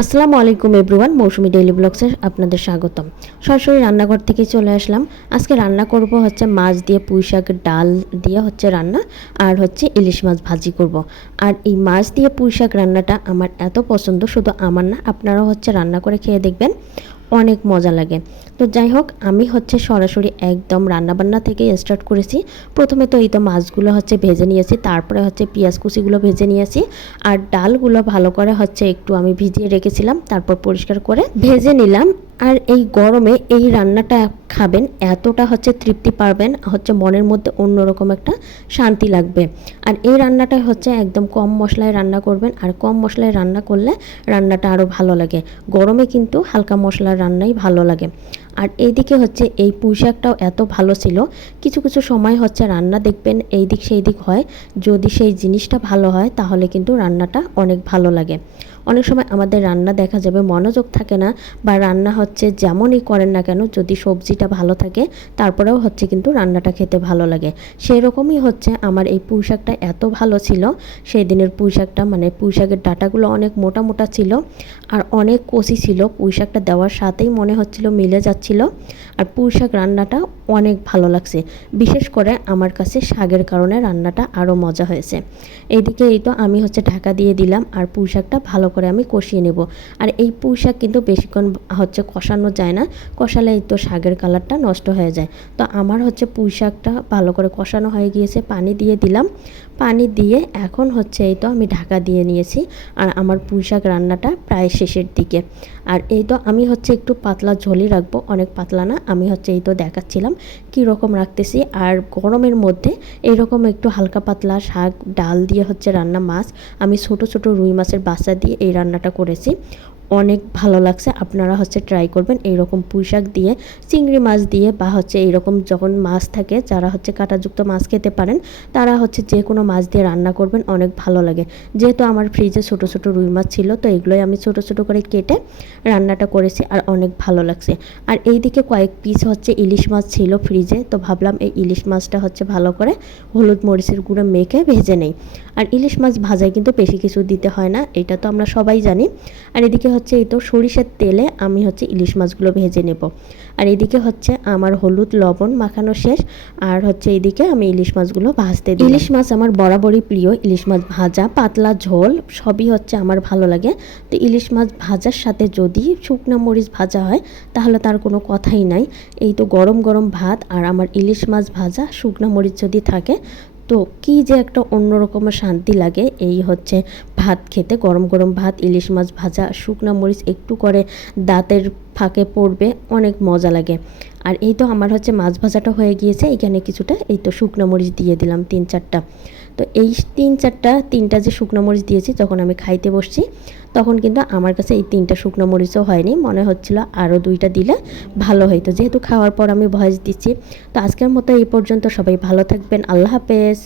আসসালামু আলাইকুম এভরিওয়ান, মৌসুমি ডেইলি ব্লগসে আপনাদের স্বাগতম। সরাসরি রান্নাঘর থেকে চলে আসলাম। আজকে রান্না করব হচ্ছে মাছ দিয়ে পুঁই শাকের ডাল দিয়ে হচ্ছে রান্না, আর হচ্ছে ইলিশ মাছ ভাজি করব। আর এই মাছ দিয়ে পুঁই শাক রান্নাটা আমার এত পছন্দ, শুধু আমার না, আপনারাও হচ্ছে রান্না করে খেয়ে দেখবেন, অনেক মজা লাগে। তো যাই হোক, আমি হচ্ছে সরাসরি একদম রান্নাবান্না থেকে স্টার্ট করেছি। প্রথমে তো এই তো মাছগুলো হচ্ছে ভেজে নিয়েছি, তারপরে হচ্ছে পেঁয়াজ কুচিগুলো ভেজে নিয়েছি, আর ডালগুলো ভালো করে হচ্ছে একটু আমি ভিজিয়ে রেখেছিলাম, তারপর পরিষ্কার করে ভেজে নিলাম। আর এই গরমে এই রান্নাটা খাবেন, এতটা হচ্ছে তৃপ্তি পাবেন, হচ্ছে মনের মধ্যে অন্যরকম একটা শান্তি লাগবে। আর এই রান্নাটা হচ্ছে একদম কম মশলায় রান্না করবেন, আর কম মশলায় রান্না করলে রান্নাটা আরও ভালো লাগে। গরমে কিন্তু হালকা মশলার রান্নাই ভালো লাগে। আর এইদিকে হচ্ছে এই পুঁই শাকটাও এত ভালো ছিল। কিছু কিছু সময় হচ্ছে রান্না দেখবেন এই দিক সেই দিক হয়, যদি সেই জিনিসটা ভালো হয় তাহলে কিন্তু রান্নাটা অনেক ভালো লাগে। অনেক সময় আমাদের রান্না দেখা যাবে মনোযোগ থাকে না, বা রান্না হচ্ছে যেমনই করেন না কেন, যদি সবজিটা ভালো থাকে তারপরেও হচ্ছে কিন্তু রান্নাটা খেতে ভালো লাগে। সেই রকমই হচ্ছে আমার এই পুঁই শাকটা এত ভালো ছিল। সেই দিনের পুঁই শাকটা, মানে পুঁই শাকের ডাঁটাগুলো অনেক মোটা মোটা ছিল, আর অনেক কষি ছিল। পুঁই শাকটা দেওয়ার সাথেই মনে হচ্ছিল মিলে যাচ্ছিল। আর পুঁই শাক রান্নাটা অনেক ভালো লাগছে, বিশেষ করে আমার কাছে শাকের কারণে রান্নাটা আরও মজা হয়েছে। এইদিকে এই তো আমি হচ্ছে ঢাকা দিয়ে দিলাম, আর পুঁই শাকটা ভালো করে আমি কষিয়ে নেব। আর এই পুঁই শাক কিন্তু বেশিক্ষণ হচ্ছে কষানো যায় না, কষালে এই তো শাকের কালারটা নষ্ট হয়ে যায়। তো আমার হচ্ছে পুঁই শাকটা ভালো করে কষানো হয়ে গিয়েছে, পানি দিয়ে দিলাম। পানি দিয়ে এখন হচ্ছে এই তো আমি ঢাকা দিয়ে নিয়েছি, আর আমার পুঁই শাক রান্নাটা প্রায় শেষের দিকে। আর এই তো আমি হচ্ছে একটু পাতলা ঝোলই রাখবো, অনেক পাতলা না। আমি হচ্ছে এই তো দেখাচ্ছিলাম কী রকম রাখতেছি। আর গরমের মধ্যে এইরকম একটু হালকা পাতলা শাক ডাল দিয়ে হচ্ছে রান্না, মাছ আমি ছোট ছোট রুই মাছের বাচ্চা দিয়ে এই রান্নাটা করেছি, অনেক ভালো লাগছে। আপনারা হচ্ছে ট্রাই করবেন এইরকম পুঁই শাক দিয়ে, চিংড়ি মাছ দিয়ে, বা হচ্ছে এইরকম যখন মাছ থাকে, যারা হচ্ছে কাঁটাযুক্ত মাছ খেতে পারেন তারা হচ্ছে যে কোনো মাছ দিয়ে রান্না করবেন, অনেক ভালো লাগে। যেহেতু আমার ফ্রিজে ছোট ছোট রুই মাছ ছিল, তো এগুলোই আমি ছোট ছোট করে কেটে রান্নাটা করেছি, আর অনেক ভালো লাগছে। আর এইদিকে কয়েক পিস হচ্ছে ইলিশ মাছ ছিল ফ্রিজে, তো ভাবলাম এই ইলিশ মাছটা হচ্ছে ভালো করে হলুদ মরিচের গুঁড়ো মেখে ভেজে নেই। আর ইলিশ মাছ ভাজায় কিন্তু বেশি কিছু দিতে হয় না, এটা তো আমরা সবাই জানি। আর এদিকে হচ্ছে এই তো সরিষার তেলে আমি হচ্ছে ইলিশ মাছগুলো ভেজে নেব। আর এদিকে হচ্ছে আমার হলুদ লবণ মাখানো শেষ, আর হচ্ছে এইদিকে আমি ইলিশ মাছগুলো ভাজতে দিই। ইলিশ মাছ আমার বরাবরই প্রিয়, ইলিশ মাছ ভাজা, পাতলা ঝোল সবই হচ্ছে আমার ভালো লাগে। তো ইলিশ মাছ ভাজার সাথে যদি শুকনো মরিচ ভাজা হয় তাহলে তার কোনো কথাই নাই। এই তো গরম গরম ভাত আর আমার ইলিশ মাছ ভাজা, শুকনো মরিচ যদি থাকে, তো কী যে একটা অন্যরকমের শান্তি লাগে। এই হচ্ছে ভাত খেতে, গরম গরম ভাত, ইলিশ মাছ ভাজা, শুকনো মরিচ একটু করে দাঁতের ফাঁকে পড়বে, অনেক মজা লাগে। আর এই তো আমার হচ্ছে মাছ ভাজাটা হয়ে গিয়েছে, এখানে কিছুটা এই তো শুকনো মরিচ দিয়ে দিলাম 3-4টা। তো এই 3-4টা যে শুকনো মরিচ দিয়েছি, যখন আমি খাইতে বসছি তখন কিন্তু আমার কাছে এই 3টা শুকনো মরিচও হয়নি, মনে হচ্ছিল আরও 2টা দিলে ভালো হতো, যেহেতু খাওয়ার পর আমি ভয়েস দিচ্ছি। তো আজকের মতো এই পর্যন্ত, সবাই ভালো থাকবেন, আল্লাহ হাফেজ।